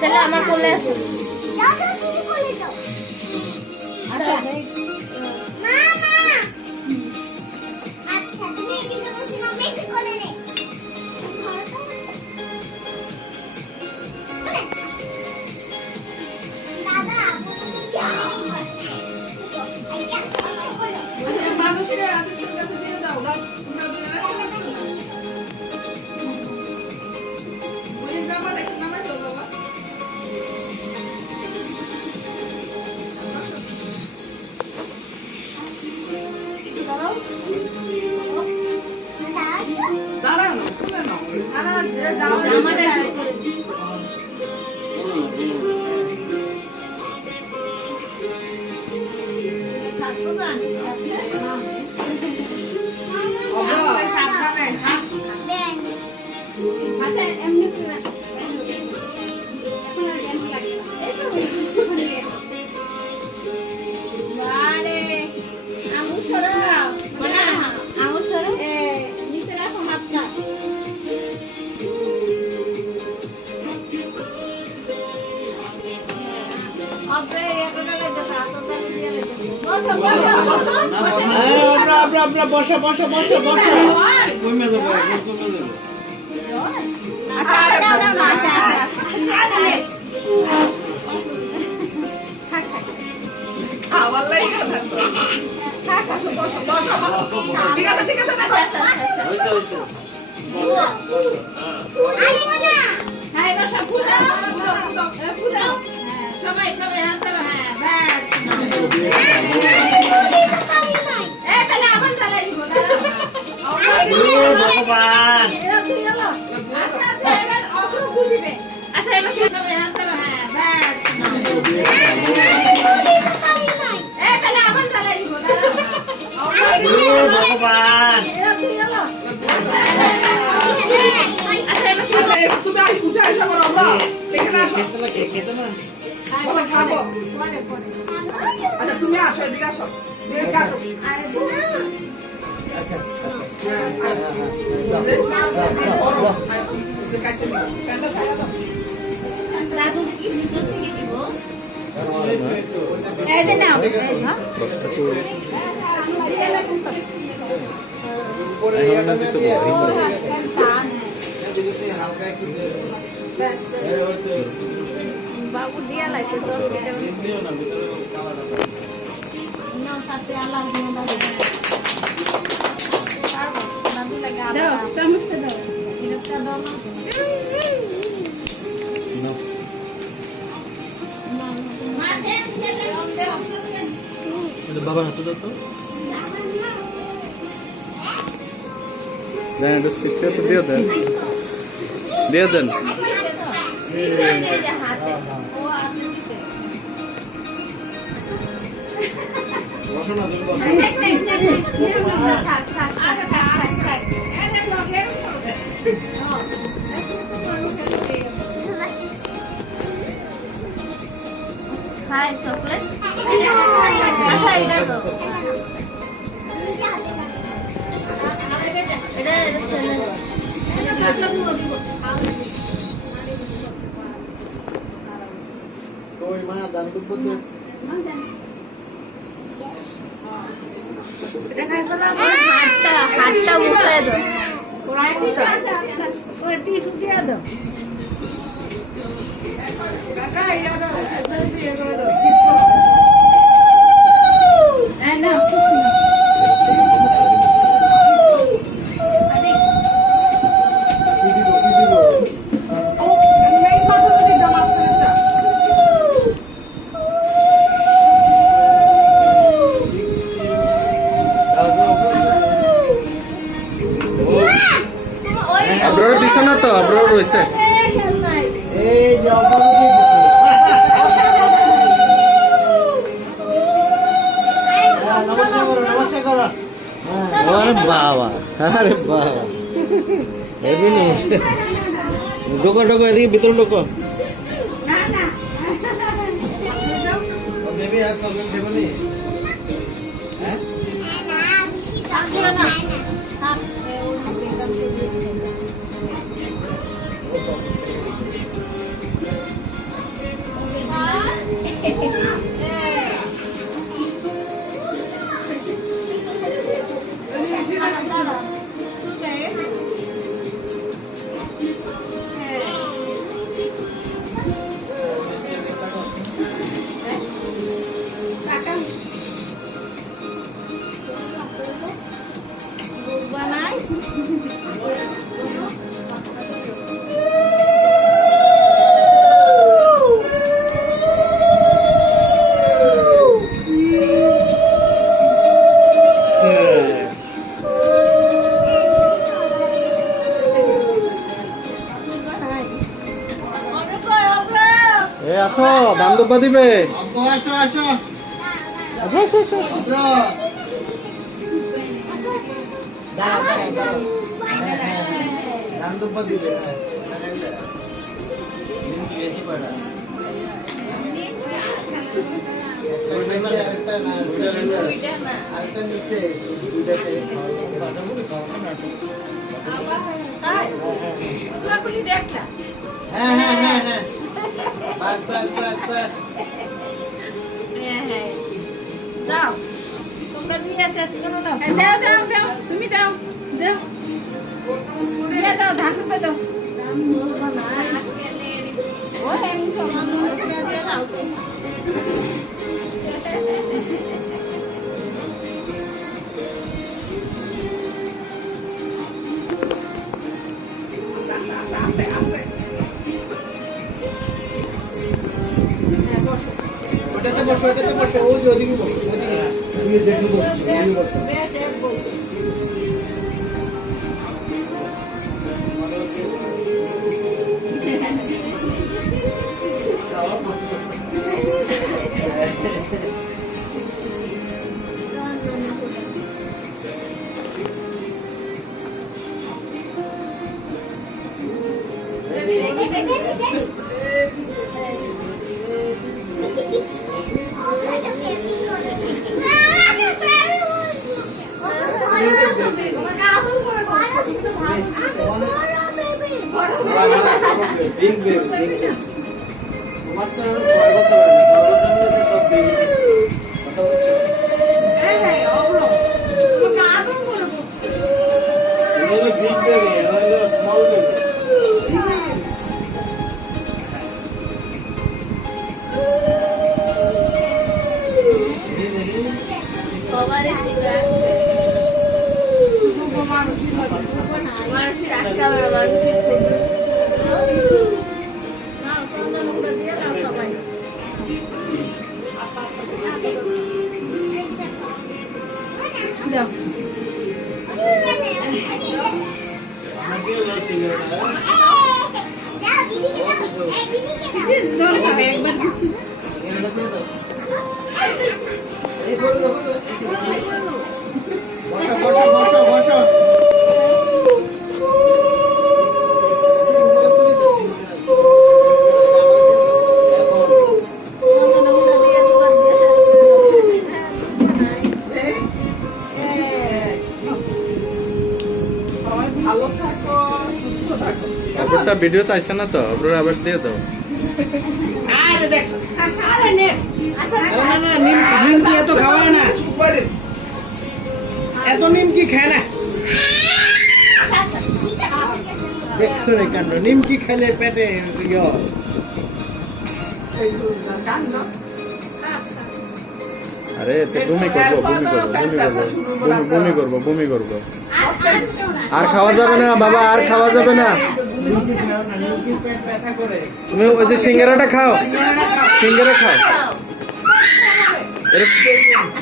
তাহলে আমার কোলে আসো। বসো বসো বসো বসো কমে যাবো সবাই সবাই হাত ধরো। হ্যাঁ ব্যাস তাহলে আবার জ্বালাই দিব। ভগবান আচ্ছা এবার অগ্রহ দিবে। আচ্ছা এবার সবাই হাত ধরো। হ্যাঁ ব্যাস তাহলে আবার জ্বালাই দিব। ভগবান আচ্ছা এবার সবাই তুমি আই উঠে আসা করো। আমরা এখানে আসো। খেতে না বলো খাবো। আচ্ছা তুমি আসো এদিকে আসো। এদিকে আসো। আচ্ছা এই যে নাও উপরে এটা দিয়ে হালকা একটু বাবু দিয়া লাগছে তো দিও না ভিতরে কালার আছে না সাথে আলাদা দিয়ে দাও চামচটা দাও এটা দাও না বাবা না তো তো দেন এটা সিস্টেম দিয়ে দেন দিয়ে দেন বসো না তুমি বসো খাই চকলেট আচ্ছা এটা তো এটা ফেলে দাও কই মা দান করতে এটা খাই ফেলা হাতটা মুছাই দাও ওরা টিস্যু দিয়ে দাও আপনারা দিছে না তো আপনারা রয়েছে এই যে অপরাধী নমস্কার করো নমস্কার করো আরে বাবা আরে বাবা হেভি নমস্কার ঢোকো ঢোকো এদিকে ভিতরে ঢোকো বেবি আর চকলেট দেবো নি হ্যাঁ এগুলো না থাক, ওই দেখলাম তো দিয়ে দিলাম। এ আসো দাম দুব্বা দিবে আসো আসো আসো আসো আসো দাঁড়াও দাঁড়াও দাঁড়াও দাম দুব্বা দিবে বেশি পড়া একটা না আরেকটা নিচে দুটাতে হ্যাঁ হ্যাঁ হ্যাঁ হ্যাঁ বাস বাস বাস বাস দাও তোমরা নিয়ে শেষ করো না দাও দাও দাও তুমি দাও দাও দিয়ে দাও ধান রূপে দাও ও এমনি সমান দিয়ে দাও ওটাতে বসো ওই যে ওদিকে বসো ওদিকে তুমি দেখি বসো ওদিকে বসো বিগ বেবি তোমার তো ছয় বছর হয়ে গেছে, 6 বছর মধ্যে সব বেবি কথা বলছো এগুলো বিগ বেবি এগুলো স্মল বেবি মানুষের আজকে আবার মানুষের দাও বসো বসো ভালো থাকো সুস্থ থাকো অপরটা ভিডিওতে আসছে না তো অপর আবার দিয়ে দাও আরে দেখো আরে নে আচ্ছা নিমকি এত খাওয়ায় না সুপারি এত নিমকি খায় না দেখছো রে কাণ্ড নিমকি খেলে পেটে আরে তো বমি করবো বমি করবো আর খাওয়া যাবে না বাবা আর খাওয়া যাবে না তুমি ওই যে সিঙ্গারাটা খাও সিঙ্গারা খাও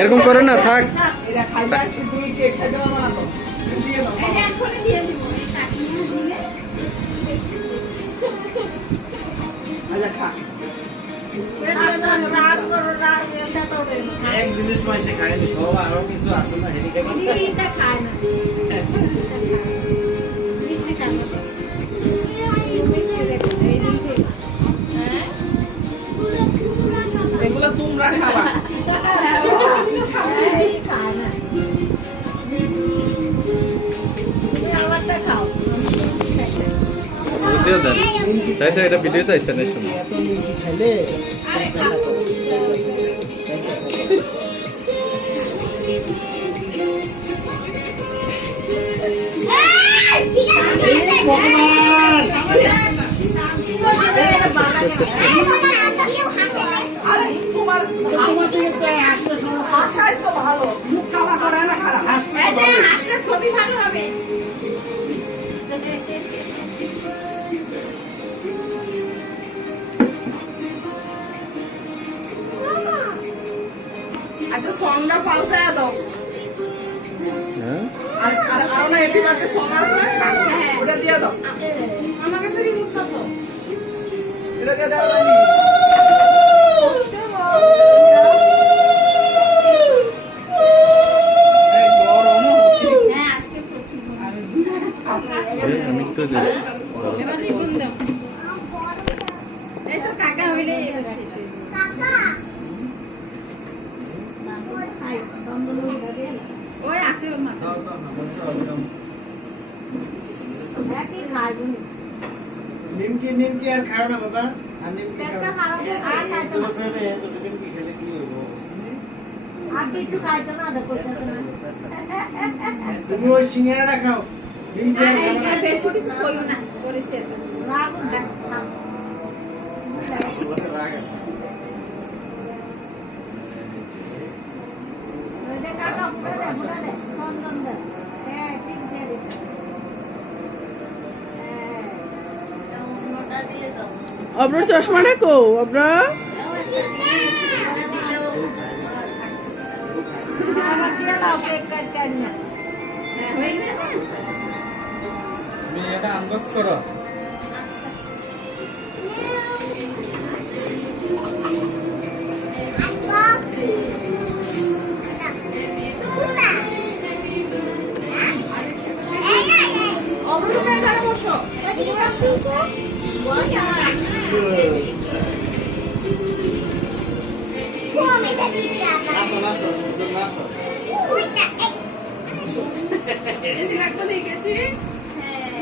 এরকম করে না থাক এটা খাইবে আর তুমি কে খাইতে পারবে না তো দিয়ে দাও এই যে এখনই দিয়ে দিব আচ্ছা খা এক জিনিস মাইসে খায়নি সব আরো কিছু আছে না হেদিকে খায় না মিষ্টি খায় না এগুলো তোমরা খাবা খায় না ভিডিও দেন তাই স্যার এটা ভিডিওতে আইসেন এই সময় এত নিমকি খাইলে আরে তোমার হাসাই তো ভালো, মুখ কালা করে না খারাপ। এই যে হাসলে ছবি ভালো হবে। আচ্ছা সঙ্গটা পাল্টায় দাও। হ্যাঁ আর না হ্যাপি বার্থডে সং আছে, ওটা দিয়ে দাও। আমার কাছে রিমোট কত? এটা দিয়ে দাও। হ্যাঁ আজকে প্রচুর আমি তো দিই। এবার রিবন দাও। এই তো কাকা হইলে এবার শেষ হয়ে যাবে। ওই আছে ওর মাথা। একই খাইবো না। নিমকি আর খাও না বাবা, আর নিমকি পেটটা খাও খারাপ হয়ে আর খাইতে না। নিমকি খেলে কি হইব? আর কিছু খাইতে না, দেখো কইতাছে না। তুমি ওই সিঙ্গাড়াটা খাও, নিমকি আর খাও না। বেশি কিছু কইও না, করেছে তো। রাখুন না, খাও। ওই যে কাকা উপরে দে, উপরে দে, চন্দন দে। হ্যাঁ, ঠিক দিয়ে দিতে। হ্যাঁ। অব্র চশমাটা কো অব্র? আমার দিয়ে দাও, কেক কাটতে না। হ্যাঁ, হয়ে গেছে না? তুমি এটা আনবক্স করো অবশ্যই এখানে বসো। নাচো, নাচো, একটু নাচো। বেশি রাখতে দেখেছি।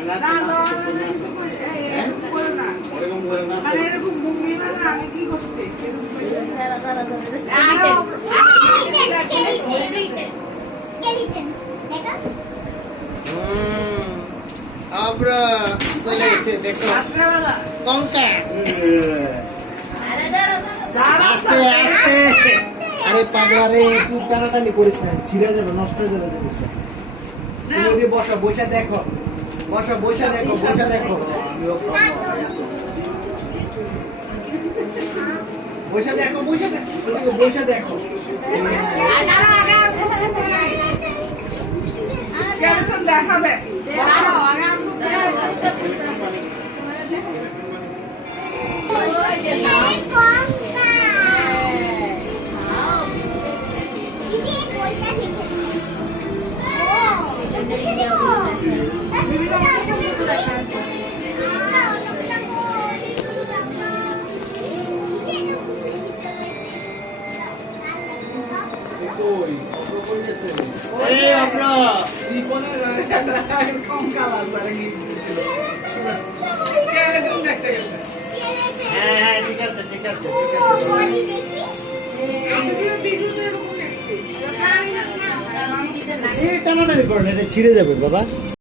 নাচো, নাচো, নাচো। এরকম করে নাচো। মানে এরকম মুখ নিয়ে না, আমি কি করছি? আব্রা চলে গেছে, দেখো রাত্রেবেলা কঙ্কা। আস্তে দাঁড়া আস্তে, আরে পাগলা রে, খুব টানাটানি করিস না, ছিঁড়ে যাবে, নষ্ট হয়ে যাবে জিনিসটা। তুমি ওদিকে বসো, বসে দেখো, বসো, বসে দেখো, বসে দেখো। বসে দেখো, বসে দেখো, ওদিকে বসে দেখো। কেমন দেখাবে? এই আব্রা, জীবনের কম কালার করে গিয়েছিল। কেমন দেখতে গেছে? হ্যাঁ হ্যাঁ, ঠিক আছে, ঠিক আছে, ঠিক আছে। এই টানাটানি করো না, এটা ছিঁড়ে যাবে বাবা।